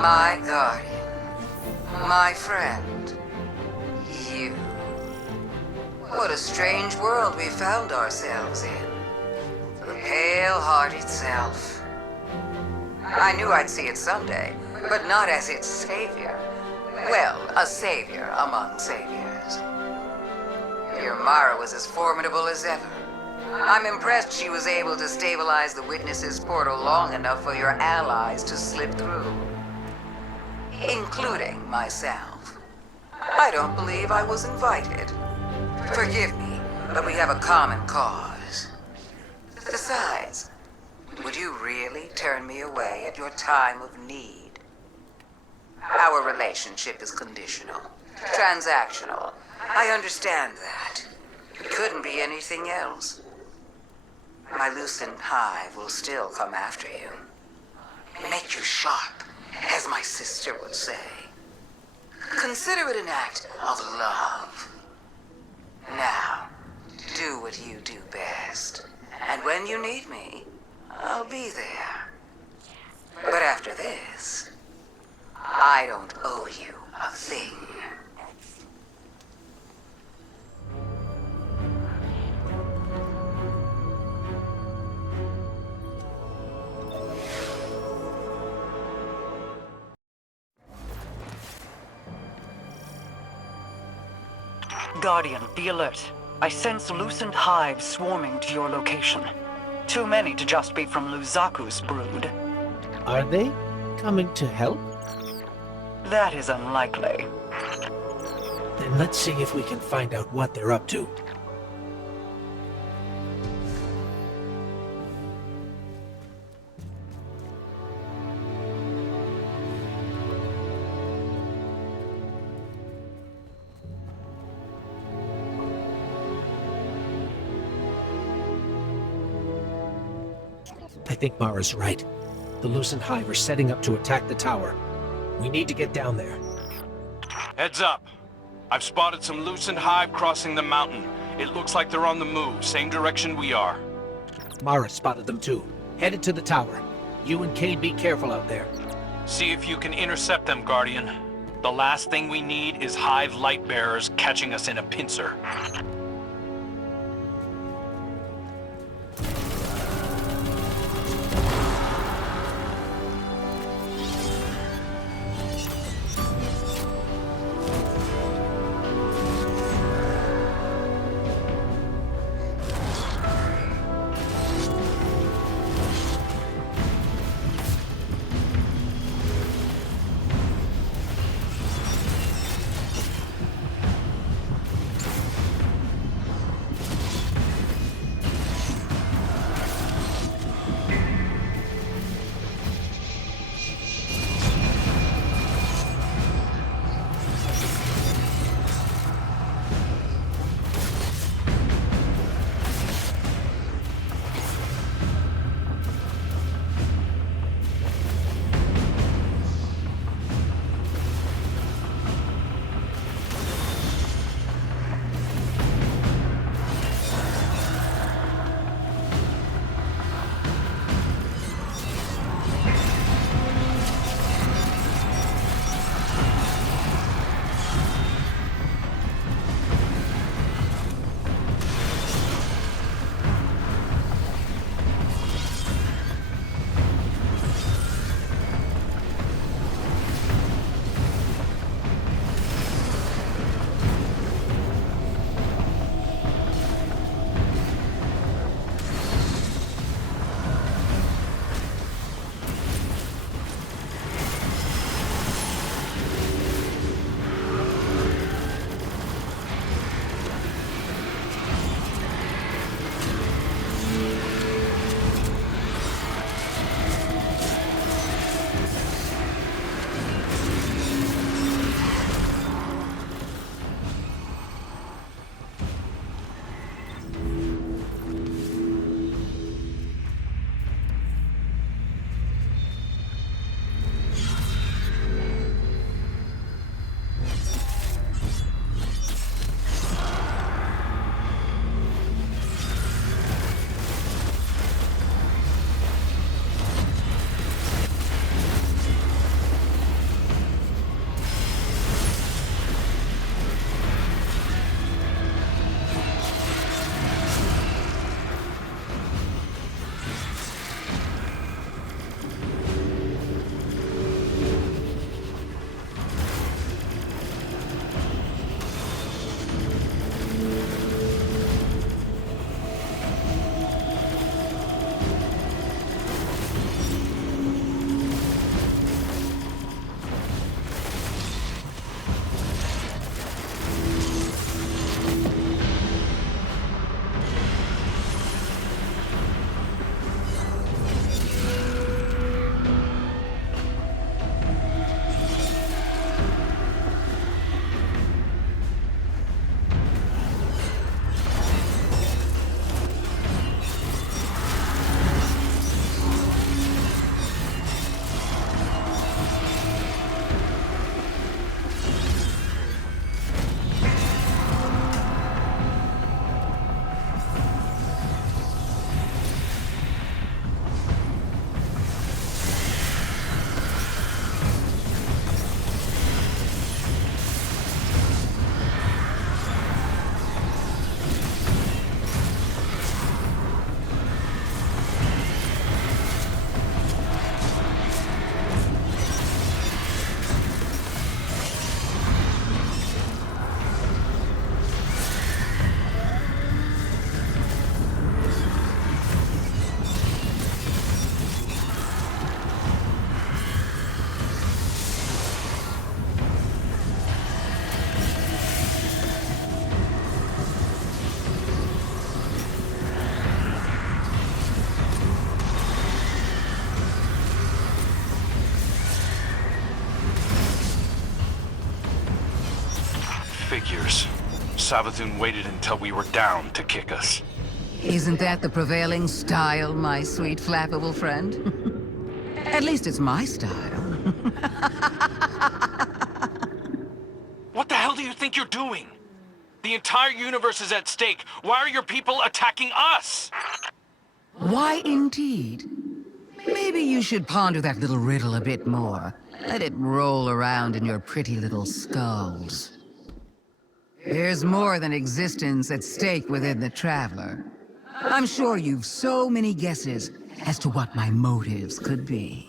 My guardian. My friend. You. What a strange world we found ourselves in. The pale heart itself. I knew I'd see it someday, but not as its savior. Well, a savior among saviors. Your Mara was as formidable as ever. I'm impressed she was able to stabilize the Witness's portal long enough for your allies to slip through. Including myself. I don't believe I was invited. Forgive me, but we have a common cause. Besides, would you really turn me away at your time of need? Our relationship is conditional, transactional. I understand that. It couldn't be anything else. My loosened hive will still come after you. Make you sharp, as my sister would say. Consider it an act of love. Now, do what you do best. And when you need me, I'll be there. But after this, I don't owe you a thing. Guardian, be alert. I sense loosened hives swarming to your location. Too many to just be from Luzaku's brood. Are they coming to help? That is unlikely. Then let's see if we can find out what they're up to. I think Mara's right. The loosened hive are setting up to attack the tower. We need to get down there. Heads up. I've spotted some loosened hive crossing the mountain. It looks like they're on the move, same direction we are. Mara spotted them too. Headed to the tower. You and Cade be careful out there. See if you can intercept them, Guardian. The last thing we need is hive light bearers catching us in a pincer. Savathun waited until we were down to kick us. Isn't that the prevailing style, my sweet flappable friend? At least it's my style. What the hell do you think you're doing? The entire universe is at stake. Why are your people attacking us? Why indeed? Maybe you should ponder that little riddle a bit more. Let it roll around in your pretty little skulls. There's more than existence at stake within the Traveler. I'm sure you've so many guesses as to what my motives could be.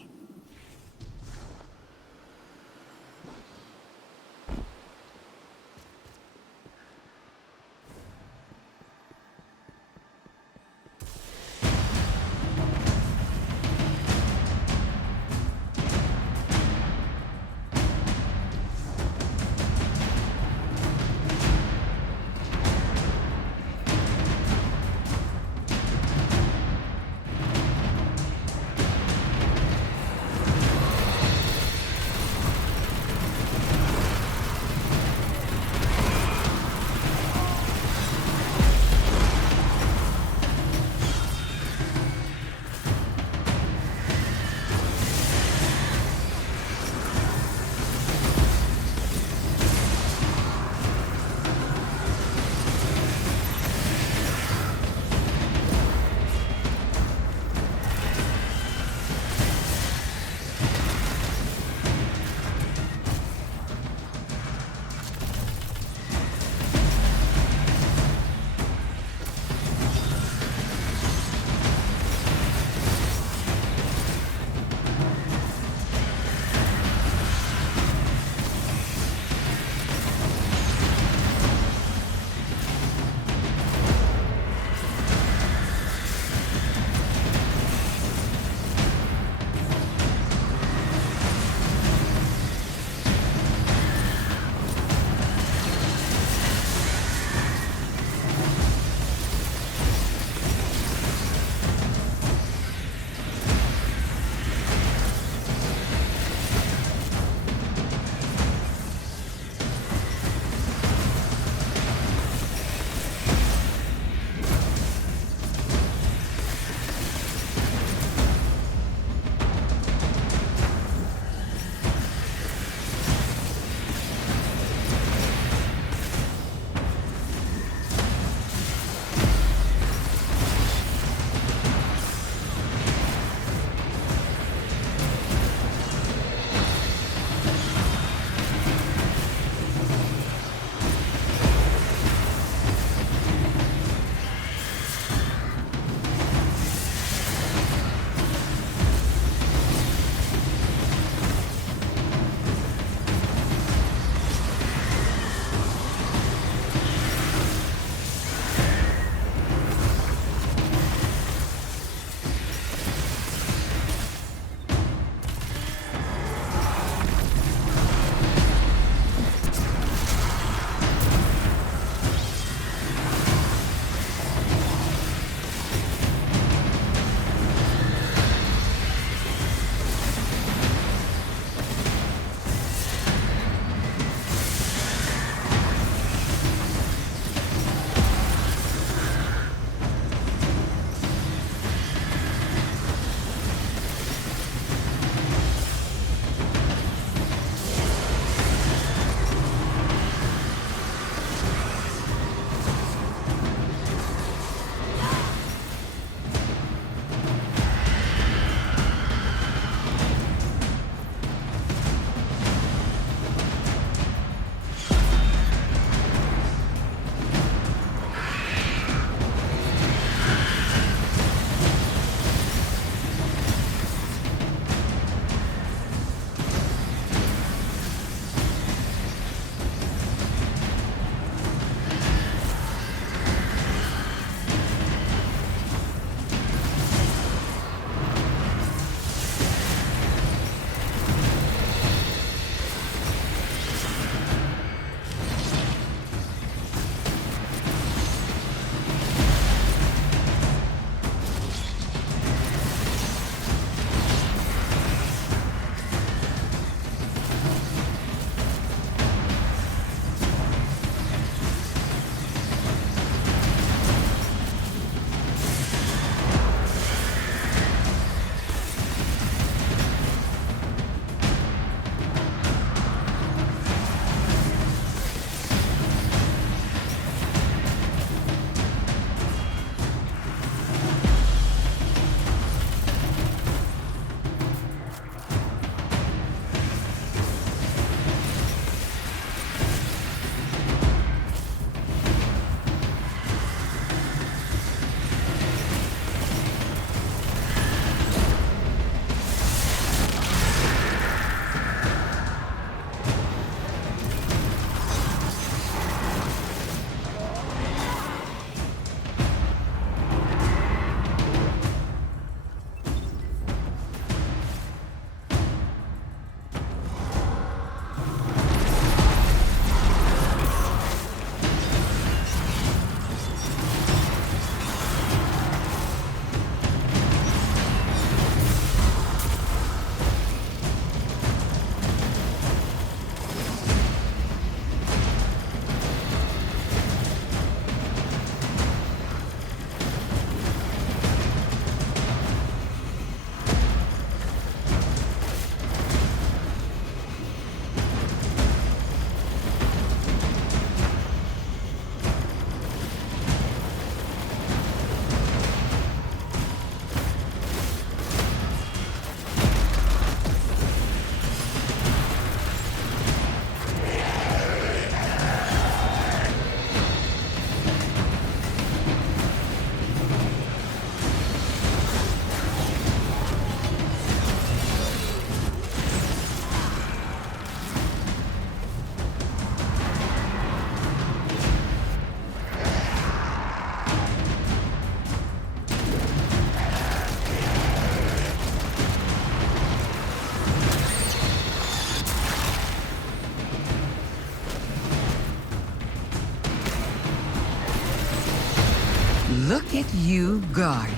At you, Guardian,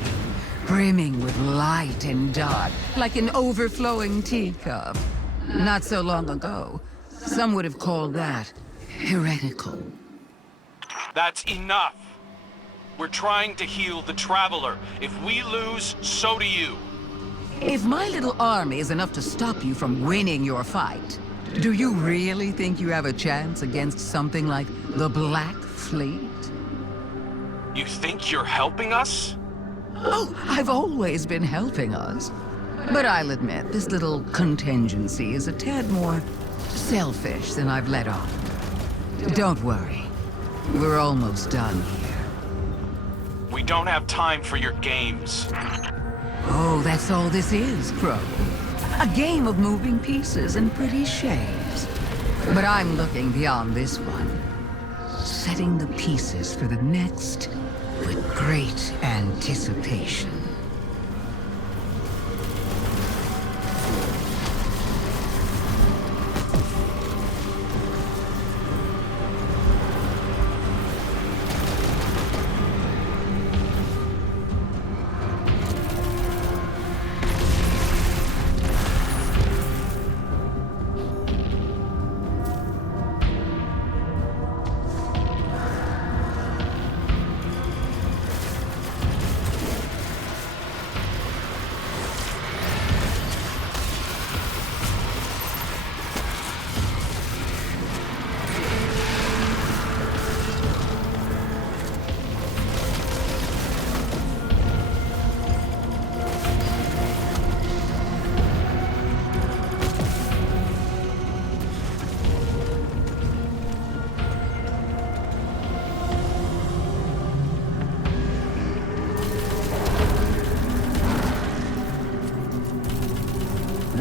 brimming with light and dark, like an overflowing teacup. Not so long ago, some would have called that heretical. That's enough. We're trying to heal the Traveler. If we lose, so do you. If my little army is enough to stop you from winning your fight, do you really think you have a chance against something like the Black Fleet? You think you're helping us? Oh, I've always been helping us. But I'll admit, this little contingency is a tad more selfish than I've let on. Don't worry. We're almost done here. We don't have time for your games. Oh, that's all this is, Crow. A game of moving pieces and pretty shades. But I'm looking beyond this one. Setting the pieces for the next with great anticipation.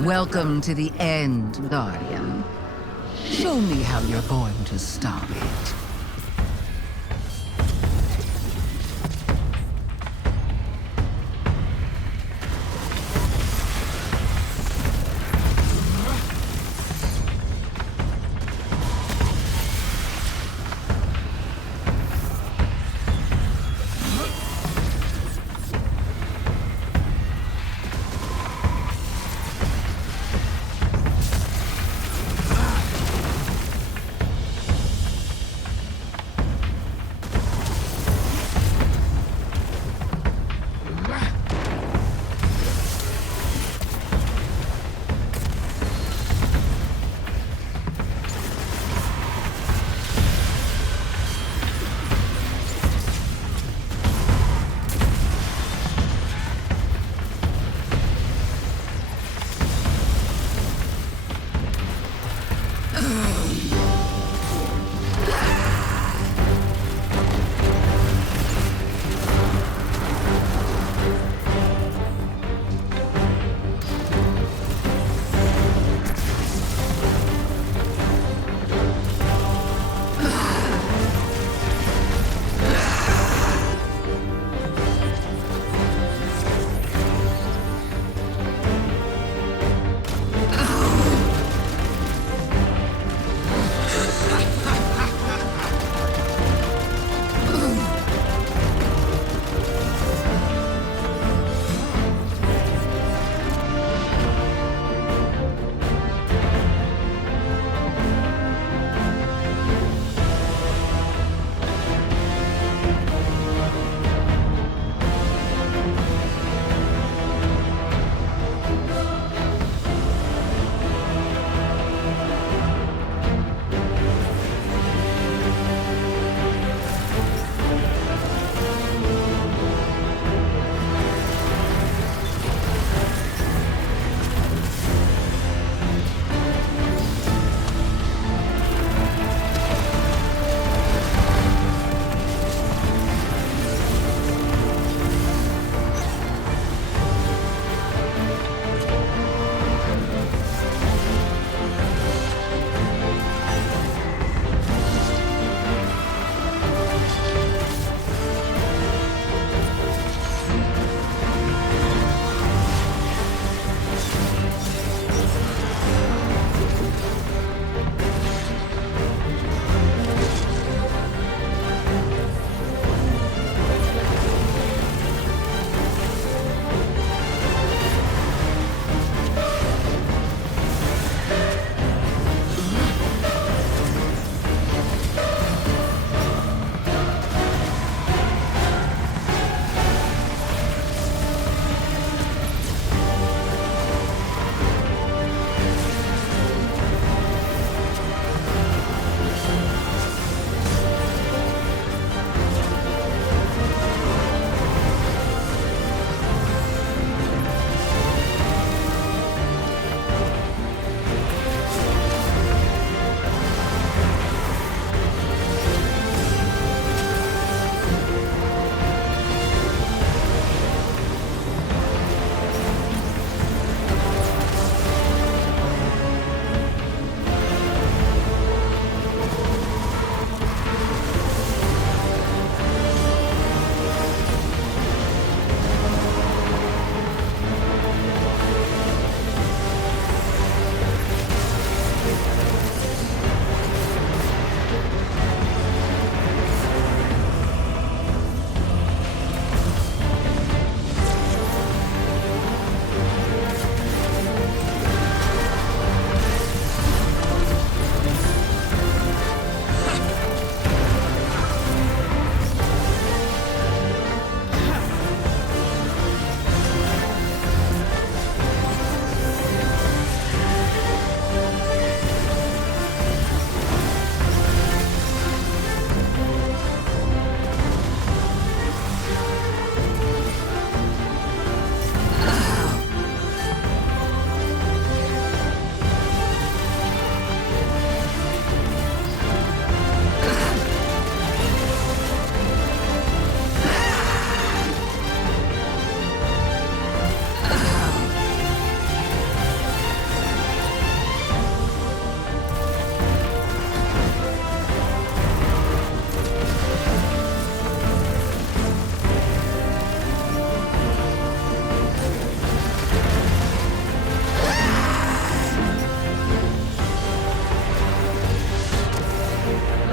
Welcome to the end, Guardian. Show me how you're going to stop it.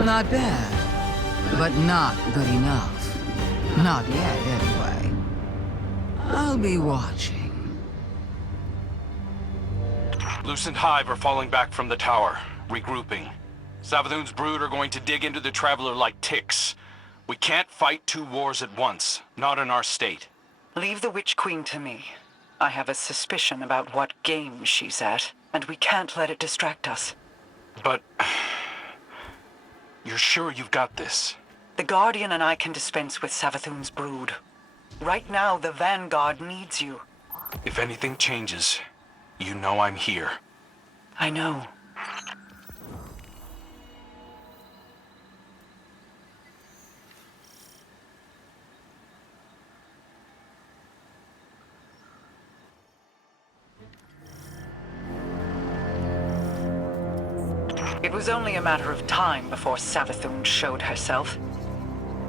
Not bad, but not good enough. Not yet, anyway. I'll be watching. Lucent Hive are falling back from the tower, regrouping. Savathun's brood are going to dig into the Traveler like ticks. We can't fight two wars at once, not in our state. Leave the Witch Queen to me. I have a suspicion about what game she's at, and we can't let it distract us. But... you're sure you've got this? The Guardian and I can dispense with Savathun's brood. Right now, the Vanguard needs you. If anything changes, you know I'm here. I know. It was only a matter of time before Savathun showed herself.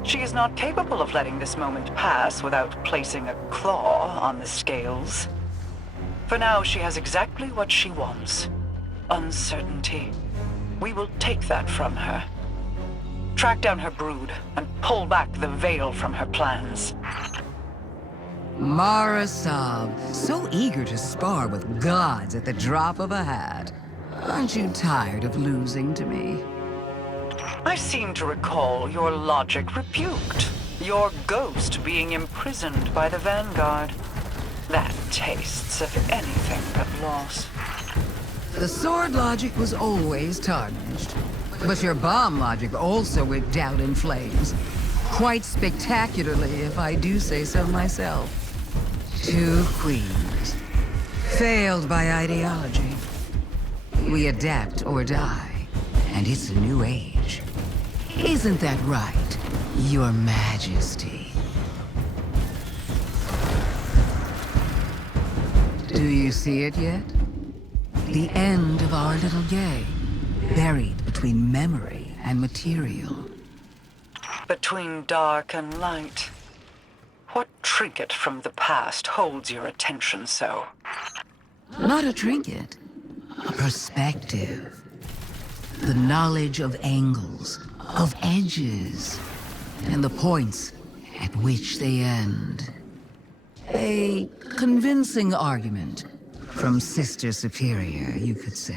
She is not capable of letting this moment pass without placing a claw on the scales. For now, she has exactly what she wants. Uncertainty. We will take that from her. Track down her brood and pull back the veil from her plans. Mara Sav, so eager to spar with gods at the drop of a hat. Aren't you tired of losing to me? I seem to recall your logic rebuked. Your ghost being imprisoned by the Vanguard. That tastes of anything but loss. The sword logic was always tarnished. But your bomb logic also went down in flames. Quite spectacularly, if I do say so myself. Two queens. Failed by ideology. We adapt or die, and it's a new age. Isn't that right, Your Majesty? Do you see it yet? The end of our little game, buried between memory and material. Between dark and light. What trinket from the past holds your attention so? Not a trinket. A perspective. The knowledge of angles, of edges, and the points at which they end. A convincing argument from Sister Superior, you could say.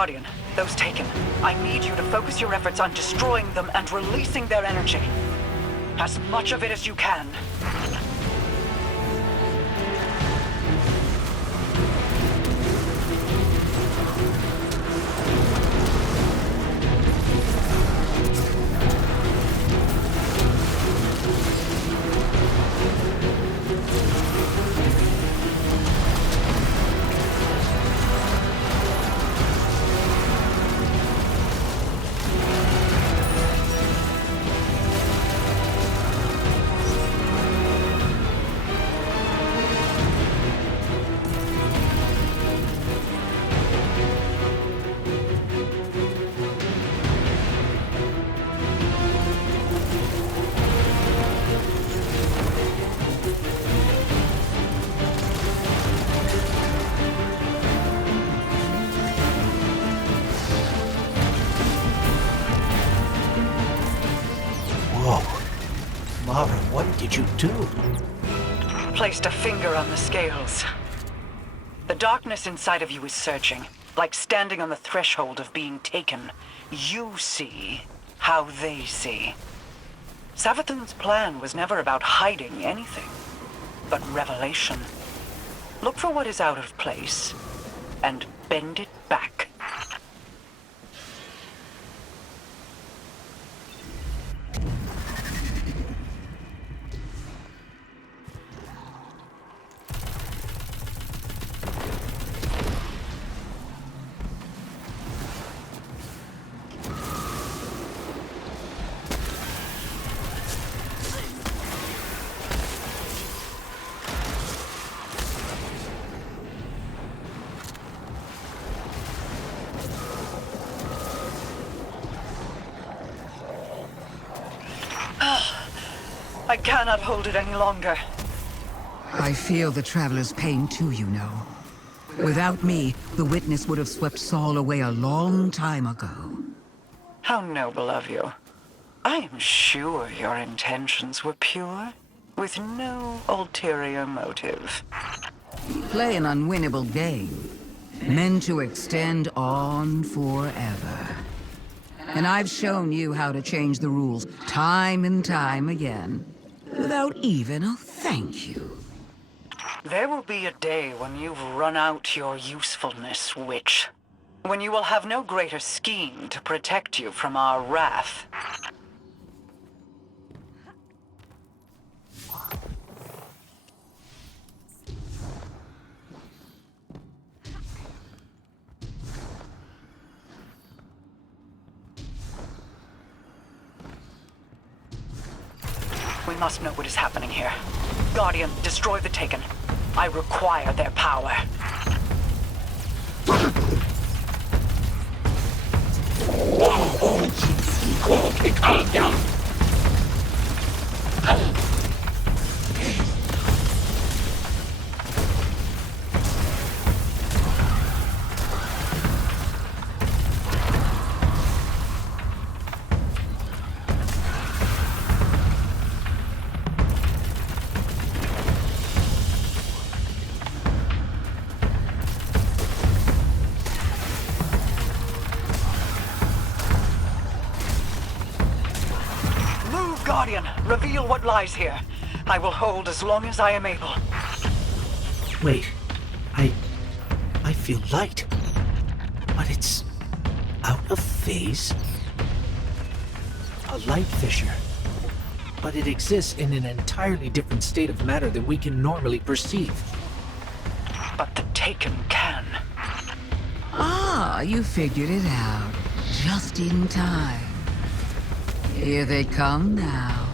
Guardian, those taken. I need you to focus your efforts on destroying them and releasing their energy. As much of it as you can. Mara, what did you do? Placed a finger on the scales. The darkness inside of you is surging, like standing on the threshold of being taken. You see how they see. Savathun's plan was never about hiding anything, but revelation. Look for what is out of place, and bend it back. I cannot hold it any longer. I feel the Traveler's pain too, you know. Without me, the Witness would have swept Saul away a long time ago. How noble of you. I am sure your intentions were pure, with no ulterior motive. Play an unwinnable game, meant to extend on forever. And I've shown you how to change the rules time and time again, without even a thank you. There will be a day when you've run out your usefulness, witch. When you will have no greater scheme to protect you from our wrath. We must know what is happening here. Guardian, destroy the Taken. I require their power. Guardian, reveal what lies here. I will hold as long as I am able. Wait, I feel light, but it's out of phase. A light fissure, but it exists in an entirely different state of matter than we can normally perceive. But the Taken can. Ah, you figured it out. Just in time. Here they come now.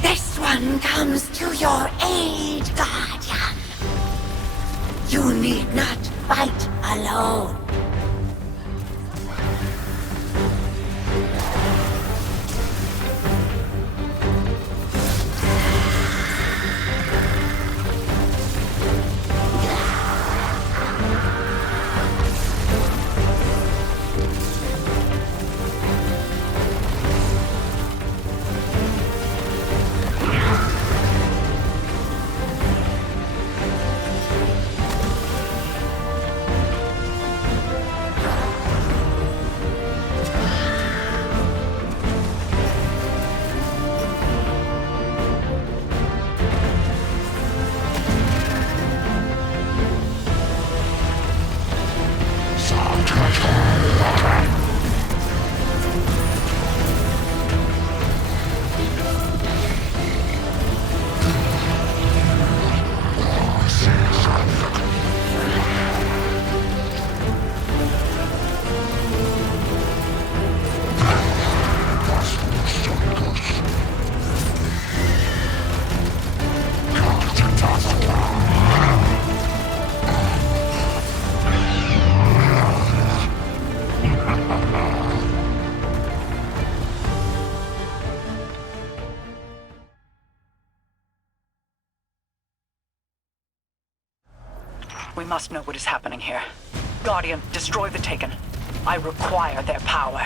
This one comes to your aid, Guardian. You need not fight alone. We must know what is happening here. Guardian, destroy the Taken. I require their power.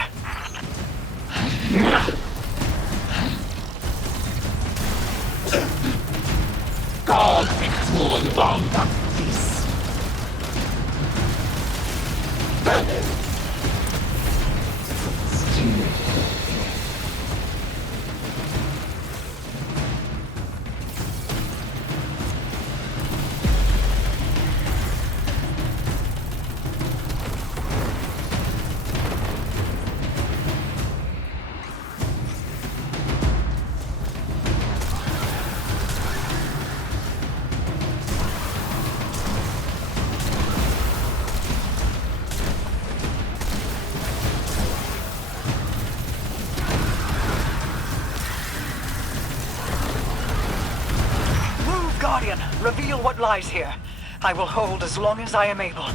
Guardian, reveal what lies here. I will hold as long as I am able.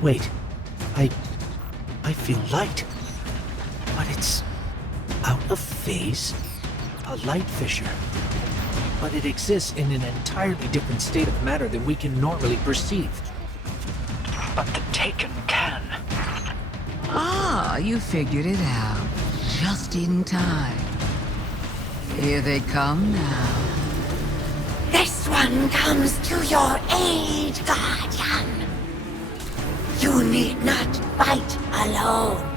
Wait. I feel light. But it's out of phase? A light fissure. But it exists in an entirely different state of matter than we can normally perceive. But the Taken can. Ah, you figured it out. Just in time. Here they come now. This one comes to your aid, Guardian. You need not fight alone.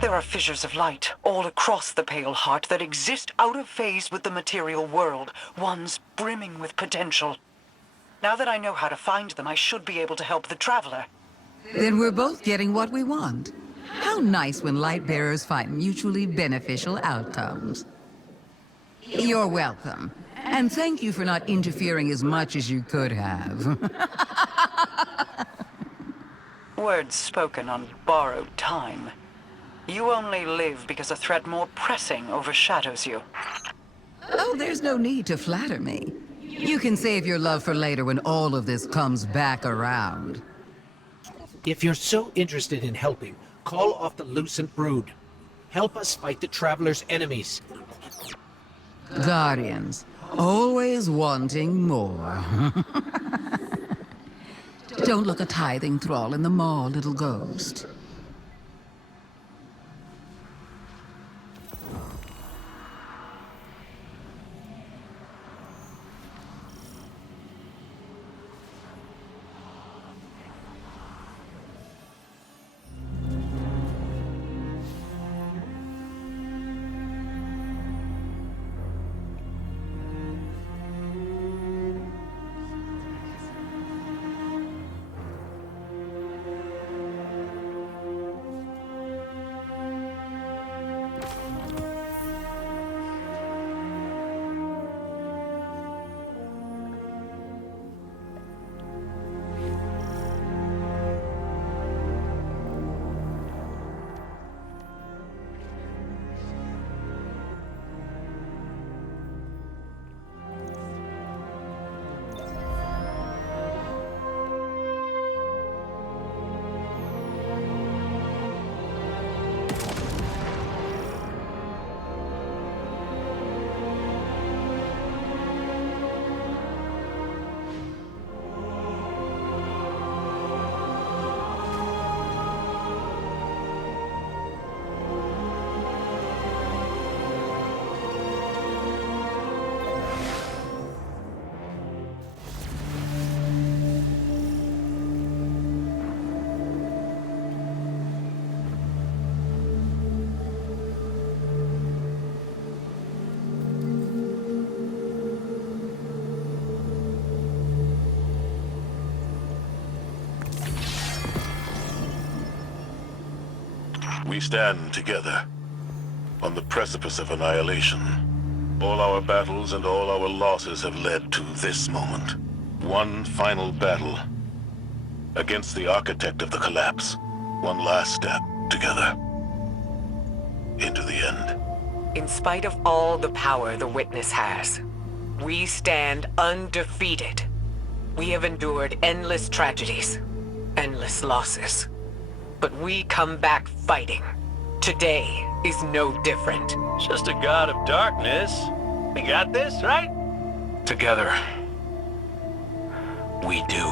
There are fissures of light all across the Pale Heart that exist out of phase with the material world, ones brimming with potential. Now that I know how to find them, I should be able to help the Traveler. Then we're both getting what we want. How nice when light bearers find mutually beneficial outcomes. You're welcome. And thank you for not interfering as much as you could have. Words spoken on borrowed time. You only live because a threat more pressing overshadows you. Oh, there's no need to flatter me. You can save your love for later when all of this comes back around. If you're so interested in helping, call off the Lucent Brood. Help us fight the Traveler's enemies. Guardians, always wanting more. Don't look a tithing thrall in the maw, little ghost. We stand together on the precipice of annihilation. All our battles and all our losses have led to this moment. One final battle against the architect of the collapse. One last step together into the end. In spite of all the power the Witness has, we stand undefeated. We have endured endless tragedies, endless losses. But we come back fighting. Today is no different. Just a god of darkness. We got this, right? Together, we do.